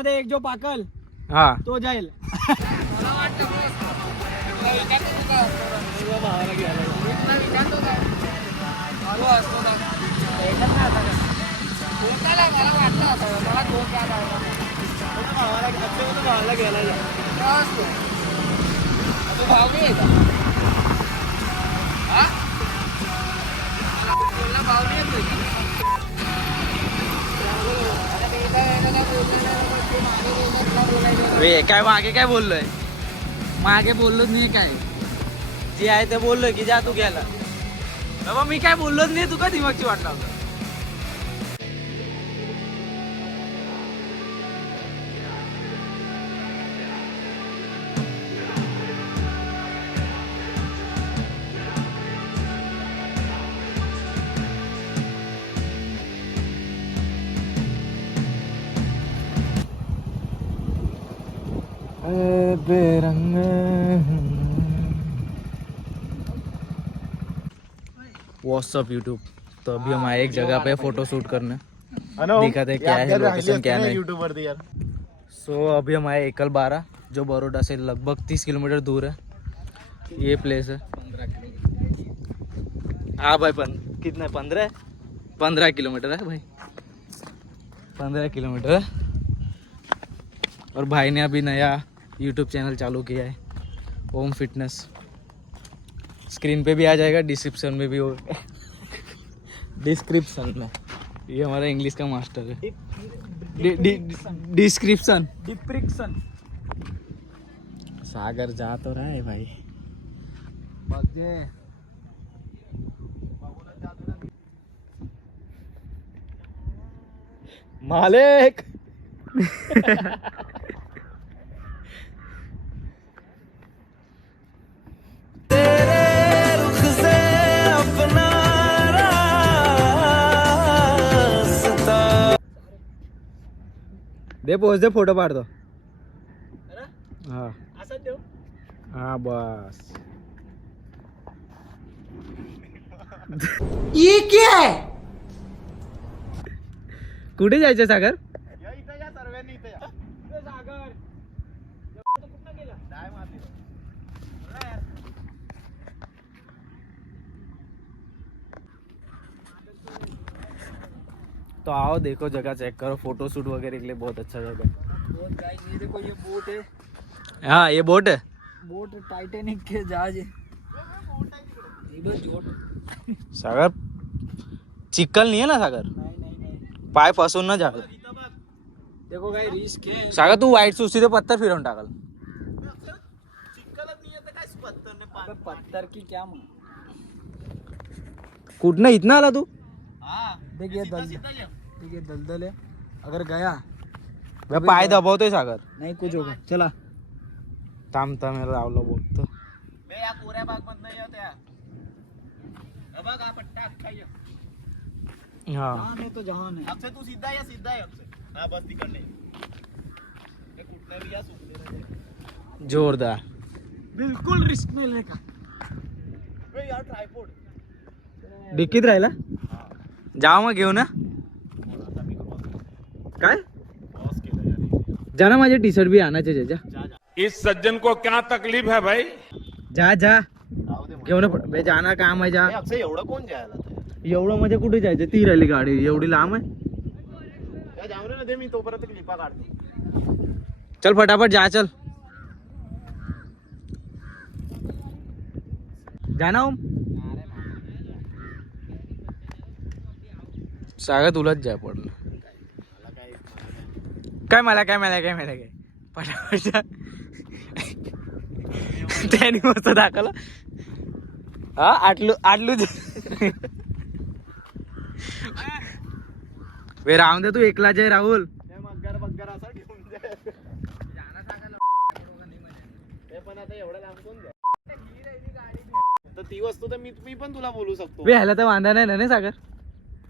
मध्ये एक जो पाकल हा तो जाईल. मला वाटतं भावाला घ्यायला भाव नाही का? भाव वे काय मागे काय बोललोय? मागे बोललोच नाही काय. जे आहे ते बोललोय की जा तू घ्यायला. बाबा मी काय बोललोच नाही. तू का दिमागची वाट लावतो? बेरंग व्हाट्सअप यूट्यूब. तो अभी हम आए एक जगह पे फोटो शूट करने. दिखाते क्या है लोकेशन क्या नहीं यूट्यूब पर यार. सो अभी हम आए एकल 12 जो बड़ौदा से लगभग 30 किलोमीटर दूर है. ये प्लेस है. हाँ भाई कितना है? 15 किलोमीटर है भाई. 15 किलोमीटर है. और भाई ने अभी नया यूट्यूब चैनल चालू किया है, ओम फिटनेस. स्क्रीन पे भी आ जाएगा, डिस्क्रिप्शन में भी होगा. डिस्क्रिप्शन में. ये हमारा इंग्लिश का मास्टर है. डिस्क्रिप्शन. डिप्रिक्शन. सागर जा तो रहा है भाई. मालिक. दे पोच दे फोटो पाडतो. हा असंच देऊ. हा बस. ये क्या है? कुठे जायचं सागर? सर्वांनी इथे या. सागर कुठं गेला? काय मारली तो आओ देखो जगह चेक करो. फोटो शूट वगैरह के लिए बहुत अच्छा जगह है. बोट गाइस, ये देखो ये बोट है. हाँ ये बोट है. बोट टाइटैनिक के जहाज है. इधर जोट. सागर चिक्कल नहीं है ना सागर? नाही. पाय फसून ना जा. देखो गाइस रिस्क है. सागर तू वाईट सुस्ती ते पत्थर फिरवून टाकल. पत्थर की क्या मग. कुठनं इथनं आला तू? देखिए देखिए दलदल है. अगर गया मैं पाय दबावतोय सागर. नहीं कुछ होगा. चला. थांब रावलं बोलतो. या कोऱ्या भाग मधनं येत्या. बघ हा पट्टा अख्खा ये. हाँ जहान है तो जहान है. अक्षय तू सीधा है अक्षय. हाँ बस तिकडने हे कुठनं बी या सुटले जोरदार. बिल्कुल रिस्क नहीं लेगा. यार ट्रायपॉड डिक्कीत राहिला. जाव मग घेऊ ना. काय बॉस केलं यार. जा ना. माझे टी शर्ट भी आणायचे. जा इस सज्जन को क्या तकलीफ है भाई? जा जा राहू दे घेऊन बे. जाना काम आहे. जा. हे अक्षय एवढं कोण जायला आता? एवढं म्हणजे कुठे जायचं? ती राहिली गाडी एवढी लांब आहे. या जाऊन ना दे मी तोपर्यंत क्लिपा काढतो. चल फटाफट जा. चल जाना ओम. सागर तुलाच जाय पडलं. काय फटाफट जा. त्याने मस्त दाखवलं. हा आटलू वे राहून दे. तू एकला जय राहुल. बग्गर असं घेऊन जाय. हे पण आता एवढं लांब कोण जाय? तर ती वस्तू तर मी पण तुला बोलू शकतो. वे ह्याला तर वांधा नाही ना सागर.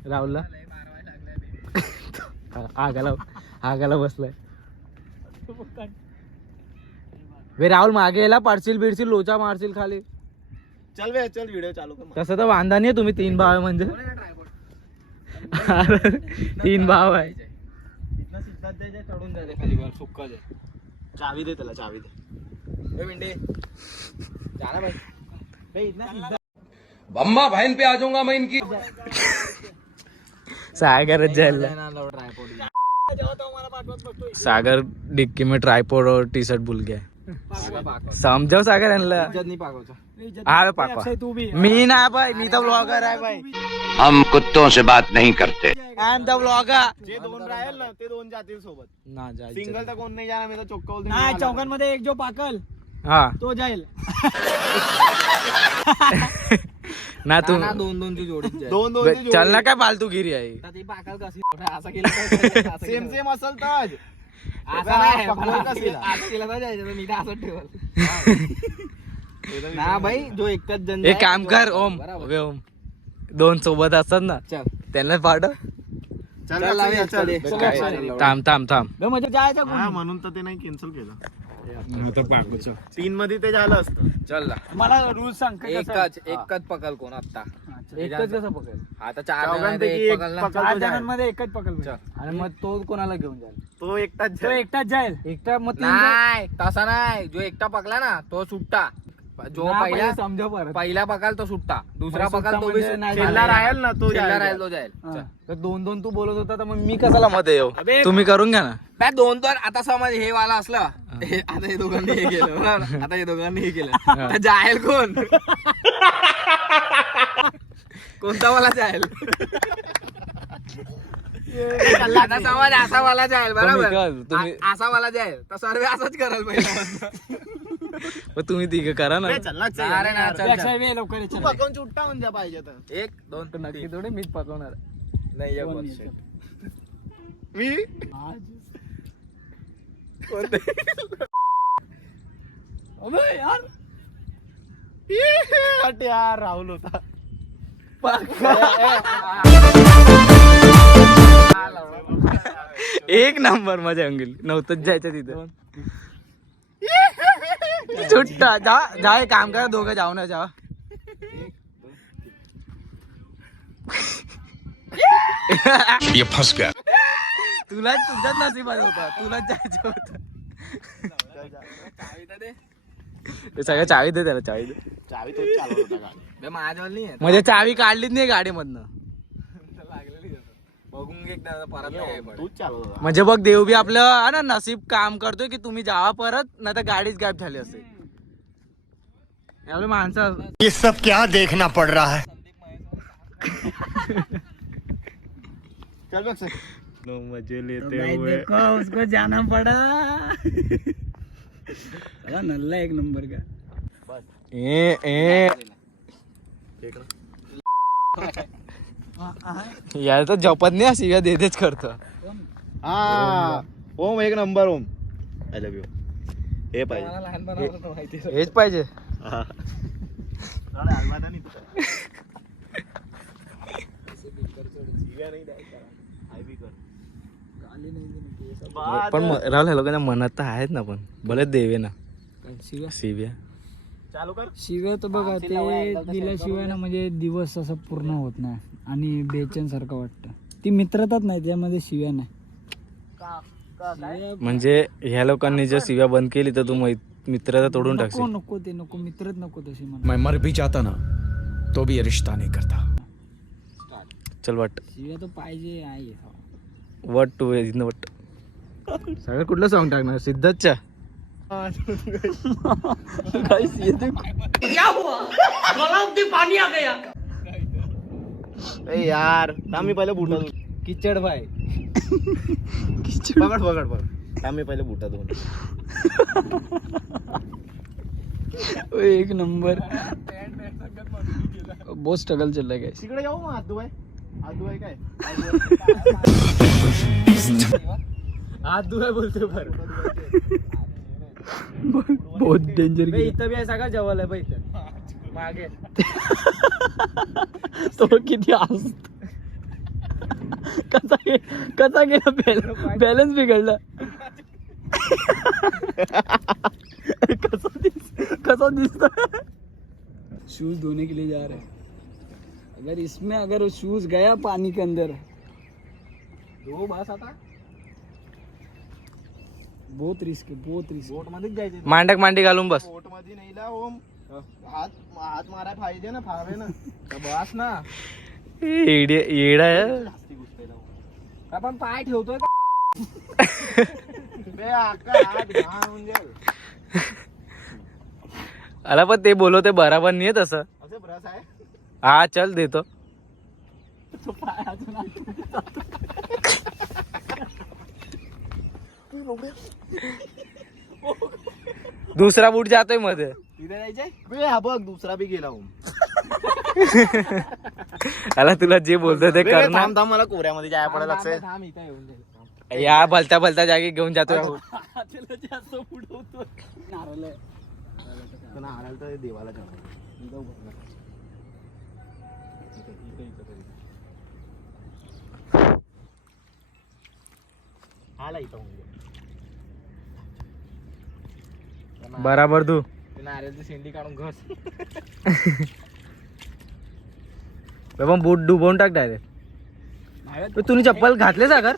राहुलला आगाला बसलाय. वे राहुल मागे यायला पाडशील बिडशील लोचा मारशील खाली. चल व्हिडिओ चालू कर. तसं तर वांधा नाही. तुम्ही 3 भाव आहे म्हणजे. 3 भाव आहे. इथनं सिद्धार्थ चढून जाते खाली वर सुक्का दे. चावी दे त्याला, चावी दे. मिंडे जाना भाई इतना अम्मा बहन पे आ जाऊंगा मैं इनकी. सागर जाएगा. सागर डिक्की में ट्राइपॉड और टी शर्ट भूल गया. समझाओ सागर यांना. नाही पाकवचा. अरे पाकवा. मी ना भाई, मी तर ब्लॉगर आहे भाई. हम कुत्तों से बात नहीं करते. I am the blogger. जे दोन राहील ना ते दोन जातील सोबत. ना जायचं. सिंगल तर कोण नाही जाणार. मी तर चोक्का बोलतो. नाही चौकांमध्ये एक जो पाकल हा तो जाईल. ना तू दोन चल ना, काय फालतूगिरी आहे. असं केलं सेम सेम असेल तर ना भाई, जो एकच जण एक काम कर ओम. अबे ओम, दोन सोबत असतात ना त्यांना पाठव. थांब थांब थांब. म्हणजे जायचं हा, म्हणून तर ते नाही कॅन्सल केलं. 3 मध्ये ते झालं असतं. चल ना. मला रूल सांग काय कसं? एकच पकल कोण आता. एकच कसं पकड? आता चौघांपैकी एक पकल तो 4 जाईल. जणांमध्ये एकच पकड भेटेल. आणि मग तो कोणाला घेऊन जाईल. तो एकटाच तो जाईल. एकटाच जाईल. एकटा मग तीन जण- नाही तसा नाही. जो एकटा पकला ना तो सुट्टा. जो ना, पहिला पहिले समजा परत. पहिला पकाल तो सुट्टा. दुसरा सुट्टा पकाल तो बी म्हणजे नाही खेळला राहील ना तो खेळला जाईल. राहील तो जाईल. हा. तर 2-2 तू बोलत होता तर मग मी कशाला मध्ये येऊ. तुम्ही करून घ्या ना. 2-2 आता समज हे वाला असलं. आता हे दोघांनी हे केलं बरोबर? आता हे दोघांनी हे केलं तर जाईल कोण. कोणता वाला जाईल. आता समज असा वाला जाईल बरोबर. असा वाला जाईल तर सर्व असंच करायला पाहिजे. तुम्ही तिघ करा ना. चल ना, चल. अरे ना, चल, पेक्षा चल. वेळ लवकर ये, तू चल. पकवून चुट्टा होऊन जा पाहिजे तर. 1-2 नक्की थोडे मीच पकवणार नाही. एक दोन बॉक्स. ये, मी अबे यार, हट यार, राहुल होता. एक नंबर मजा अंगली नव्हतं जायचं तिथं. सुट्टा जा एक काम करा, दोघं जाऊ ना जा. ये फंस गया. तुला तुझ्याच नशिबात होता. तुलाच जायचं होतं. ते सगळं चावी दे त्याला. चावी दे. चावी तोच चालवत होता गाडी. माझ्यावर नाही म्हणजे चावी काढलीच नाही गाडीमधनं. बघून घे एकदा परत नाही पडत. तूच चालवत होता. म्हणजे बघ देव बी आपलं हा ना नशीब काम करतोय की तुम्ही जावा परत, नाही तर गाडीच गायब झाली असेल. यावेळी माणसं ये सब क्या देखना पड़ रहा है. चल बघ सर. मजे भाई देखो उसको जाना पड़ा. चला, नल्ला एक नंबर का. यार तर जपत नाही शिव्या देतेच करतो. हा, ओम एक नंबर. Om I love you. हे पाहिजे. हेच पाहिजे. हा. पण राहुल ह्या लोकांच्या मनात तर आहेत ना, पण भले देवे ना शिव्या. चालू कर. शिव्या तर बघा, ते दिल्याशिवाय ना म्हणजे दिवस असं पूर्ण होत नाही आणि बेचैन सारखं वाटतं. ती मित्रताच नाही, त्यामध्ये शिव्या नाही. म्हणजे ह्या लोकांनी जर शिव्या बंद केली तर तू मित्रता तोडून नको टाकशील. नको ते नको, मित्रच नको तशी मला. मैं मर भी जाता ना तो भी ये रिश्ता नहीं करता. चल वाट शिव्या तर पाहिजे आहे. वट टू इथनं वट. सगळं कुठलं सॉंग टाकणार सिद्धच्या. ए यार, मी पहिले बुटा धुवून. किचड भाई. पकड पकड पकड. मी पहिले बुटा धुवून. एक नंबर. बहुत स्ट्रगल चल रहा है guys. तिकडे जाऊ मग. हात धुवाय. हात धुवाय काय. हात धुवाय बोलतोय बरं. बहुत डेंजर गेम. इथं बी आहे सगळं जवळ आहे बाई. मागे तो किती असत. कसा गेला बॅलन्स बिघडला. कसा दिसता. शूज धोने के लिए जा रहे हैं. अगर इसमें अगर शूज गया पानी के अंदर दो बस आता बहुत रिस्क बोट मध्येच जायचे मांडक मांडी घालून बस. बोट मध्ये नाही ला ओम हात माराय पाहिजे ना फावे ना बस ना येडा आहे. आपण पाय ठेवतोय बे आका हात घाण जाईल अला पण ते बोलवते बराबर नाही तसं. असे ब्रश आहे हा चल देतो. दुसरा बूट जातोय मध्ये. तिथे जायचंय बे हा बघ दुसरा बी गेला ओम अला तुला जे बोलतोय ते बे, कर ना. थांब थांब मला कोऱ्यामध्ये जायला पडेल लक्ष थांब इथं येऊन जाईल. या भलत्या भलत्या जागी घेऊन जातोय. त्याला जास्त उडवतो नारळ आहे. पण हारायला तर देवाला चढायचं. आला इथं म्हणजे. बराबर तू ते नारळाची शेंडी काढून घस पण बूट डुबवून टाक डायरेक्ट. तुम्ही चप्पल घातले सागर?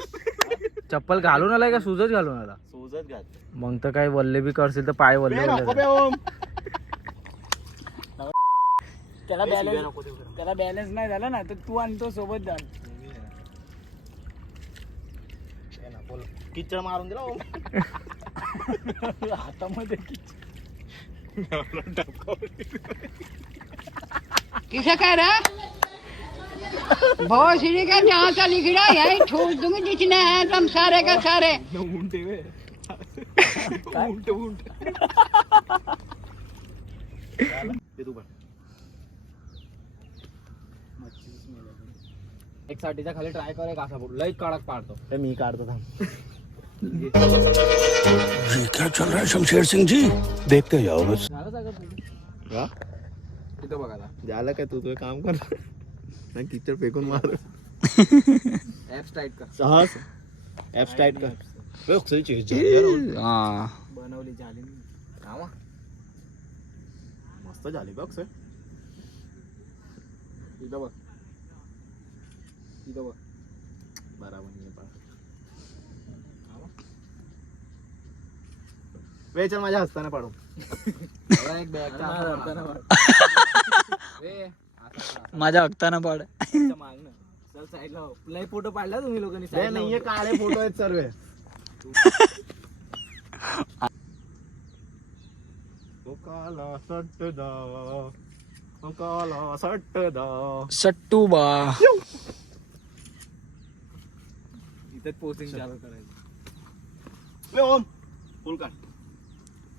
चप्पल घालून आलाय का सूजच घालून आला? सोजत घात मग तर काय वल्ले बी करशील तर पाय वल्ले नको बे वल्ले. ओम त्याला बॅलन्स नाही झाला ना तर तू आणि तो सोबत जा. किचड मारून दिला ओम हातामध्ये किसे कह रहा बहुत सीढ़ी का जहाँ सा लिख रहा है यही ठोक दूंगी जितने हैं तुम सारे का सारे एक साठीच्या खाली ट्राय कर. एक असा बूट लई कडक पाडतो. ते मी काढतो थांब ये क्या चल रहा है शमशेर सिंह जी? देखते जाओ बस. हा? तिथं बघायला झालं काय तू तुझं काम कर नाही किचड फेकून मार ऍप्स टाईट कर. सहज ऍप्स टाईट कर बनवली झाली मस्त झाली बघ सर तिथं बघ. तिथं बघ. बराबर वेचल माझ्या हस्ताने पाडू एक बॅग माझ्या हक्ताना पाड. माग ना चल साईडला हो. लय फोटो पाडला तुम्ही लोकांनी हे नाहीये काळे फोटो आहेत सर्व काला सट्टा सट्टू बा. इथेच पोस्टिंग चालू करायचं. ओम फुल काढ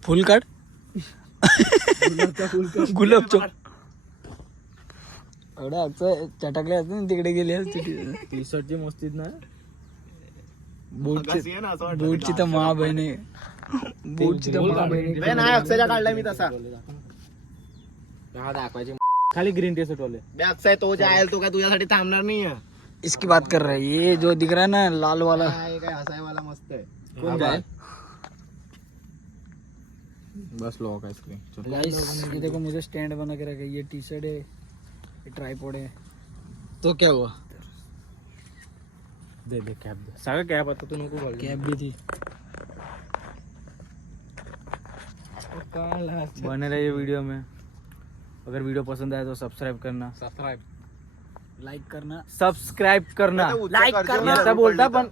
फुल काढ. गुलाबचं एवढा चटकले असते ना तिकडे गेले असते. टी शर्टची मस्तीत ना मगाशी आहे ना असं वाटलं बूटची तर मा बहिणी बूटची तर मा बहिणी. बे नाही अक्षयच्या काढलाय मी तसा हा दाखवायची खाली ग्रीन टी शर्ट वाले. बे अक्षय तो जे आहे तो काय तुझ्यासाठी थांबणार नाहीये इसकी बात कर रहा है. ये जो दिख रहा है ना लाल वाला काय काय हसाय वाला मस्त आहे कौन जाए? बस लो का इसके. गाइस ये देखो मुझे स्टैंड बना के रखा है. ये टी शर्ट है, ये ट्राइपॉड है. तो क्या हुआ? दे दे कैप दे. सागर कैप आता तू नको बोल. कैप भी थी. बने रहिए वीडियो में. अगर वीडियो पसंद आए तो सब्सक्राइब करना. लाइक करना. सबस्क्राईब करना. लाईक करना. येता बोलता पण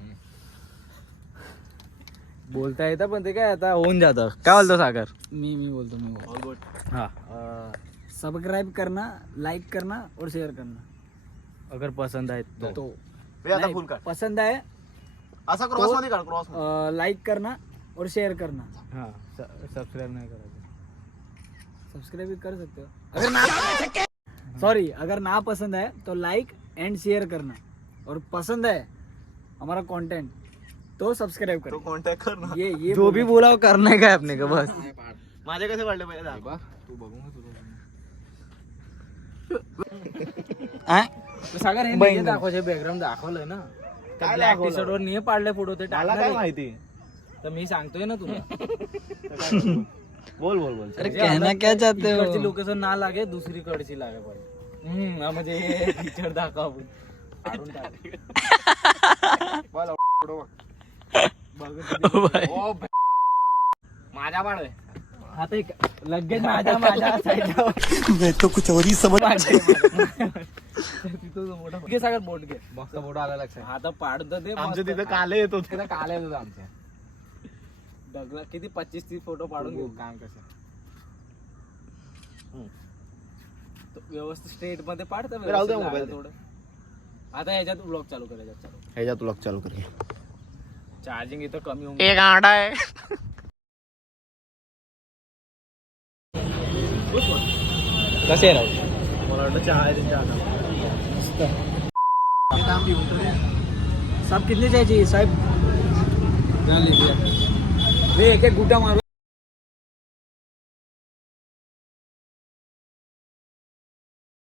बोलता येतं पण ते काय आता होऊन जातं. काय बोलतो सागर? मी बोलतो. हा. सब्सक्राइब करना, लाइक करना और शेयर करना. अगर पसंद आहे तो बे आता नहीं, फुल काढ पसंद आए असा क्रॉस मध्ये काढ क्रॉस लाइक करना और शेयर करना. हा. सबस्क्राईब नाही करायचं. सब्सक्राइब भी कर सकते हो. अगर ना सॉरी अगर ना पसंद है तो लाइक एंड शेयर करना. और पसंद है हमारा कंटेंट तो सब्सक्राइब तो करो. कॉन्टॅक्ट कर ना ये जो भी बोला वो करना है काय अपने का बस. माझे कसे काढले पाहिजे दाखवा तू बघू हाँ? सागर हे बहीण नाही दाखवायचे बॅकग्राऊंड दाखवलंय ना. काय ब्लॅक दाखवलं? टी शर्ट वर नाही पाडले फोटो ते मला टाकणार काय आहे. माहिती तर मी सांगतोय ना तुला. बोल बोल बोल अरे कहना क्या चाहते इकडची हो? लोकेशन ना लागे दुसरीकडची लागे पाहिजे. म्हणजे टीचर दाखव आपण. काढून टाक. बोल बघ. आता एक लगेच माझ्या साईडला मैं तो कुछ और ही समझ घे सगळ्यात बोट घे बॉक्सचा फोटो आला लक्षात आता पाडत दे आमच्या तिथं काले येत होते तिथं काल येत होतं आमच्या डगला किती 25-30 फोटो पाडून घेऊ काम कसं व्यवस्थित स्ट्रेट मध्ये पाडतं राहू दे व्यवस्थित मोबाईल लागायला थोडं. आता ह्याच्यात ब्लॉग चालू कर ह्याच्यात चालू ह्याच्यात तुला चालू कर चार्जिंग इथं कमी होऊन कसे राहू मला वाटतं चहा आहे त्यांच्या हातात. साहेब कितनी चाहिए साहेब एक एक गुटा मारला